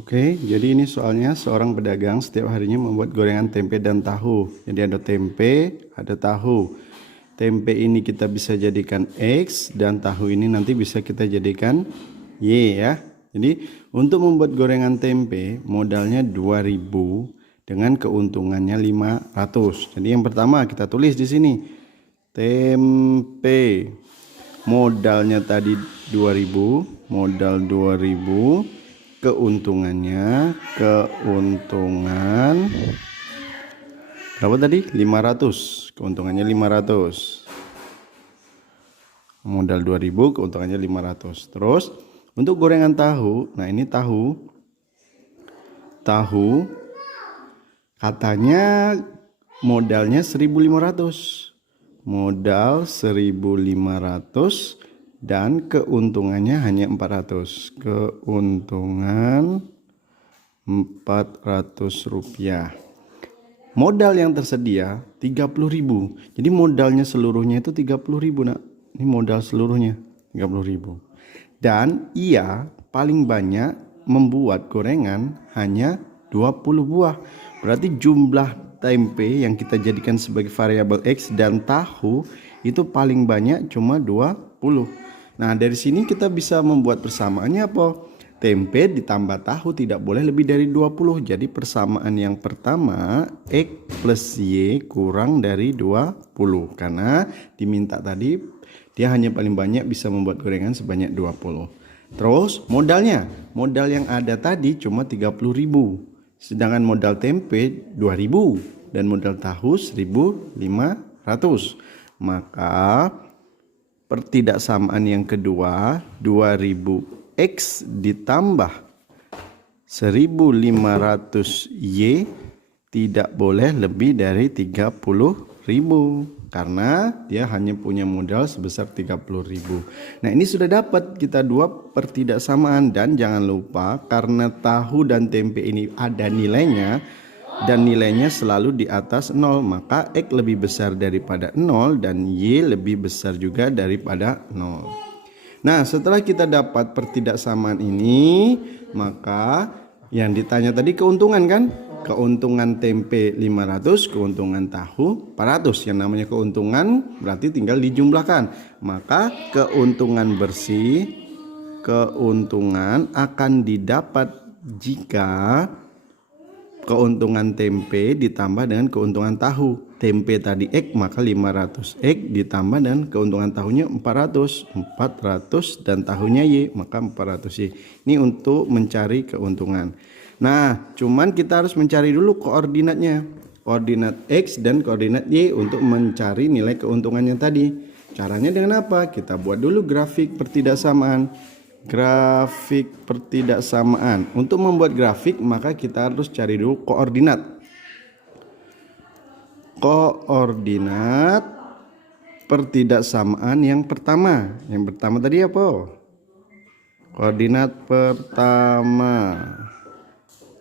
Oke, jadi ini soalnya seorang pedagang setiap harinya membuat gorengan tempe dan tahu. Jadi ada tempe, ada tahu. Tempe ini kita bisa jadikan X dan tahu ini nanti bisa kita jadikan Y ya. Jadi untuk membuat gorengan tempe modalnya 2000 dengan keuntungannya 500. Jadi yang pertama kita tulis di sini. Tempe modalnya tadi 2000, modal 2000. Keuntungan berapa tadi? 500. Keuntungannya 500. Modal 2000, keuntungannya 500. Terus untuk gorengan tahu, nah ini tahu katanya modalnya 1500. Modal 1500 dan keuntungannya hanya 400. Keuntungan 400 rupiah. Modal yang tersedia 30.000. Jadi modalnya seluruhnya itu 30.000 nak. Ini modal seluruhnya 30.000. Dan ia paling banyak membuat gorengan hanya 20 buah. Berarti jumlah tempe yang kita jadikan sebagai variabel X dan tahu itu paling banyak cuma 20. Nah, dari sini kita bisa membuat persamaannya apa? Tempe ditambah tahu tidak boleh lebih dari 20. Jadi persamaan yang pertama X plus Y kurang dari 20. Karena diminta tadi dia hanya paling banyak bisa membuat gorengan sebanyak 20. Terus modal yang ada tadi cuma 30.000. Sedangkan modal tempe 2000 dan modal tahu 1500. Maka pertidaksamaan yang kedua 2000X ditambah 1500Y tidak boleh lebih dari 30.000 karena dia hanya punya modal sebesar 30.000. Nah, ini sudah dapat kita dua pertidaksamaan dan jangan lupa karena tahu dan tempe ini ada nilainya dan nilainya selalu di atas 0, maka X lebih besar daripada 0 dan Y lebih besar juga daripada 0. Nah, setelah kita dapat pertidaksamaan ini, maka yang ditanya tadi keuntungan kan? Keuntungan tempe 500, keuntungan tahu 400. Yang namanya keuntungan berarti tinggal dijumlahkan. Maka keuntungan bersih, keuntungan akan didapat jika keuntungan tempe ditambah dengan keuntungan tahu. Tempe tadi X maka 500X ditambah dengan keuntungan tahunya 400 dan tahunya Y maka 400Y. Ini untuk mencari keuntungan. Nah, cuman kita harus mencari dulu koordinatnya. Koordinat X dan koordinat Y untuk mencari nilai keuntungannya tadi. Caranya dengan apa? Kita buat dulu grafik pertidaksamaan. Grafik pertidaksamaan. Untuk membuat grafik maka kita harus cari dulu koordinat. Koordinat pertidaksamaan yang pertama. Yang pertama tadi apa? Koordinat pertama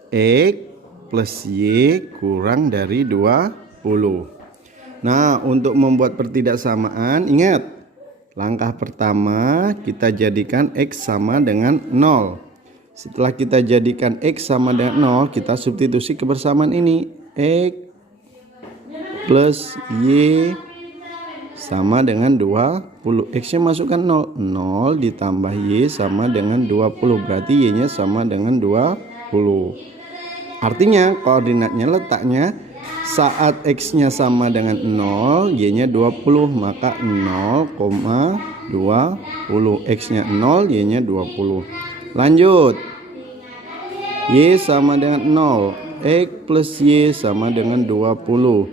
X plus Y kurang dari 20. Nah, untuk membuat pertidaksamaan ingat langkah pertama kita jadikan X sama dengan 0. Setelah kita jadikan X sama dengan 0, kita substitusi kebersamaan ini. X plus Y sama dengan 20. X nya masukkan 0. 0 ditambah Y sama dengan 20. Berarti Y nya sama dengan 20. Artinya koordinatnya letaknya saat X nya sama dengan 0, Y nya 20, maka 0,20. X nya 0, Y nya 20. Lanjut. Y sama dengan 0. X plus Y sama dengan 20.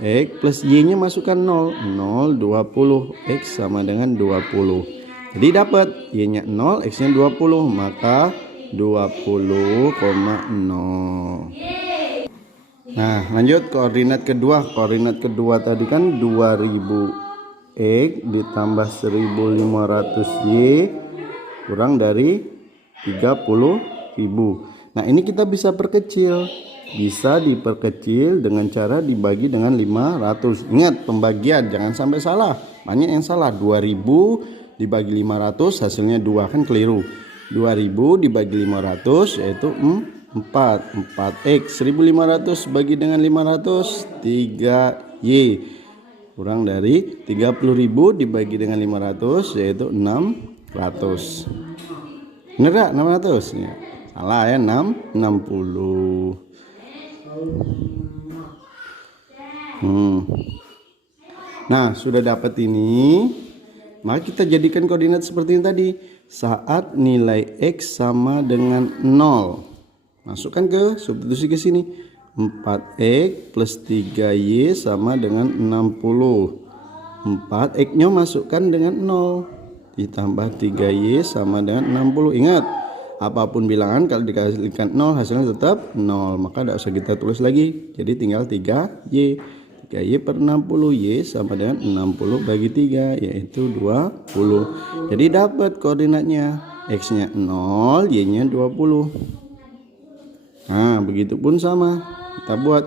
X plus Y nya masukkan 0. 0, 20. X sama dengan 20. Jadi dapat Y nya 0, X nya 20, maka 20,0. Nah, lanjut koordinat kedua. Koordinat kedua tadi kan 2000X ditambah 1500Y kurang dari 30.000. Nah, ini kita bisa perkecil. Bisa diperkecil dengan cara dibagi dengan 500. Ingat pembagian, jangan sampai salah. Banyak yang salah. 2000 dibagi 500 hasilnya 2, kan keliru. 2000 dibagi 500 yaitu 4x. 1500 bagi dengan 500 3y. Kurang dari 30.000 dibagi dengan 500 yaitu 600. Bener gak 600? Ya. Salah ya, 60. Nah, sudah dapat ini, maka kita jadikan koordinat seperti ini tadi. Saat nilai X sama dengan 0. Masukkan ke substitusi ke sini. 4X plus 3Y sama dengan 60. 4X-nya masukkan dengan 0. Ditambah 3Y sama dengan 60. Ingat, apapun bilangan kalau dikalikan 0 hasilnya tetap 0. Maka tidak usah kita tulis lagi. Jadi tinggal 3Y. 3Y per 60, Y sama dengan 60 bagi 3 yaitu 20. Jadi dapat koordinatnya. X nya 0, Y nya 20. Nah begitu pun sama. Kita buat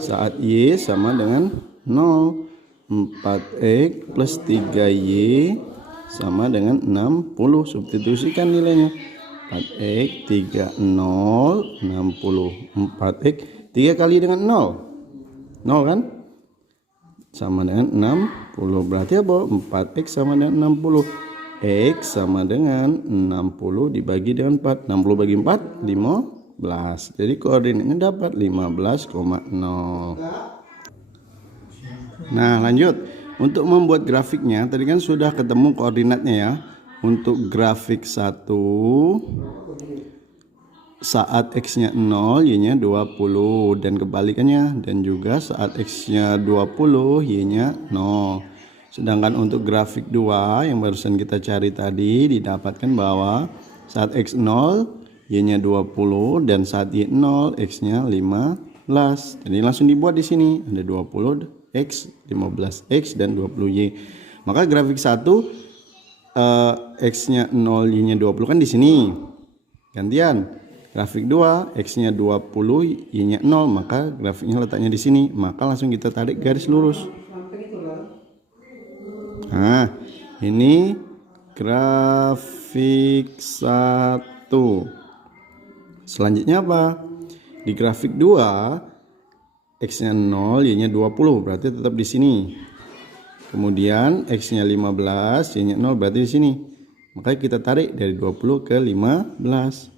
saat Y sama dengan 0. 4X plus 3Y sama dengan 60. Substitusikan nilainya. 4X 30 60. 4X 3 kali dengan 0 kan sama dengan 60. Berarti apa? 4x sama dengan 60. X sama dengan 60 dibagi dengan 4. 60 bagi 4 15. Jadi koordinatnya dapat 15,0. Nah lanjut, untuk membuat grafiknya tadi kan sudah ketemu koordinatnya ya. Untuk grafik 1 saat X nya 0 Y nya 20 dan kebalikannya, dan juga saat X nya 20 Y nya 0. Sedangkan untuk grafik 2 yang barusan kita cari tadi didapatkan bahwa saat X 0 Y nya 20 dan saat Y 0 X nya 15. Jadi langsung dibuat di sini ada 20X, 15X dan 20Y. Maka grafik 1 X nya 0 Y nya 20 kan di sini. Gantian grafik 2 X nya 20 Y nya 0, maka grafiknya letaknya di sini. Maka langsung kita tarik garis lurus. Nah ini grafik 1. Selanjutnya apa? Di grafik 2 X nya 0 Y nya 20, berarti tetap di sini. Kemudian X nya 15 Y nya 0, berarti di sini. Maka kita tarik dari 20 ke 15.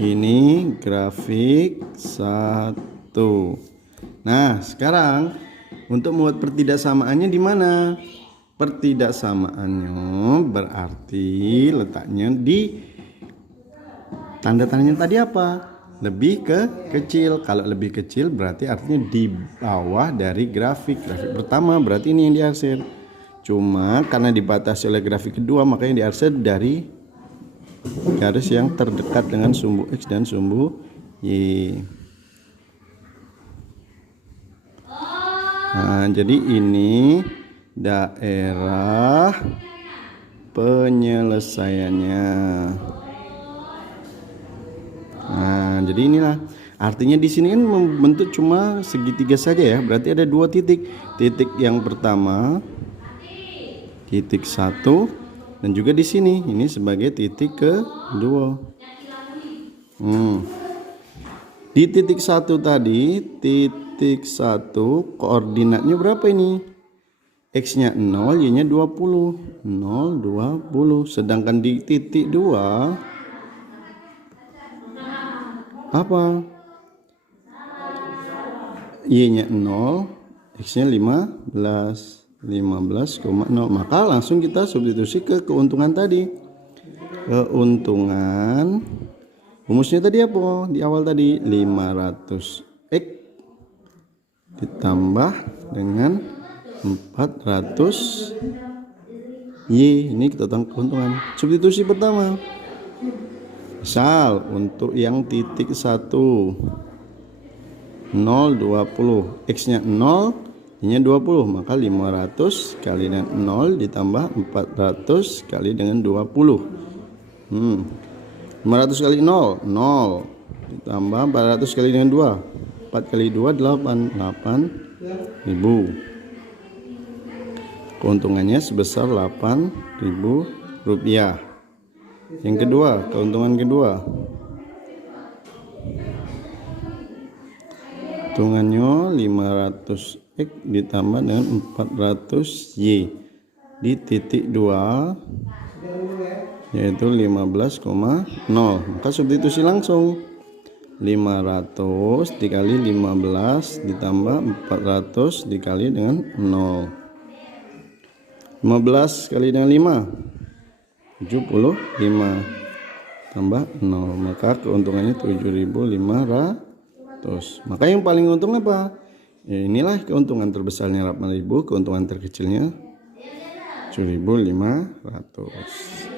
Ini grafik 1. Nah sekarang untuk membuat pertidaksamaannya di mana? Pertidaksamaannya berarti letaknya di tanda tanyanya tadi apa? Lebih ke kecil. Kalau lebih kecil berarti artinya di bawah dari grafik. Grafik pertama berarti ini yang diarsir. Cuma karena dibatasi oleh grafik kedua, makanya diarsir dari garis yang terdekat dengan sumbu X dan sumbu Y. Nah, jadi ini daerah penyelesaiannya. Nah, jadi inilah artinya di sini kan membentuk cuma segitiga saja ya. Berarti ada 2 titik. Titik yang pertama titik 1 dan juga di sini ini sebagai titik kedua. Di titik 1 tadi, titik 1 koordinatnya berapa ini? X nya 0, Y nya 20. 0 20. Sedangkan di titik 2 apa? Y nya 0, X nya 15. 15,0. Maka langsung kita substitusi ke keuntungan tadi. Keuntungan rumusnya tadi apa? Di awal tadi 500X ditambah dengan 400Y. Ini kita tahu keuntungan. Substitusi pertama. Misal untuk yang titik 1 0 20, X nya 0, Y nya 20, maka 500 kali dengan 0 ditambah 400 kali dengan 20. 500 kali 0 0 ditambah 400 kali dengan 2. 4 kali 2 8 ribu. Keuntungannya sebesar 8 rupiah. Yang kedua, keuntungan kedua. Hitungannya 500X ditambah dengan 400Y di titik 2 yaitu 15,0. Maka substitusi langsung. 500 dikali 15 ditambah 400 dikali dengan 0. 15 kali dengan 5 75 tambah 0, maka keuntungannya 7.500. Maka yang paling untung apa? Ya, inilah keuntungan terbesarnya 8.000, keuntungan terkecilnya 7.500.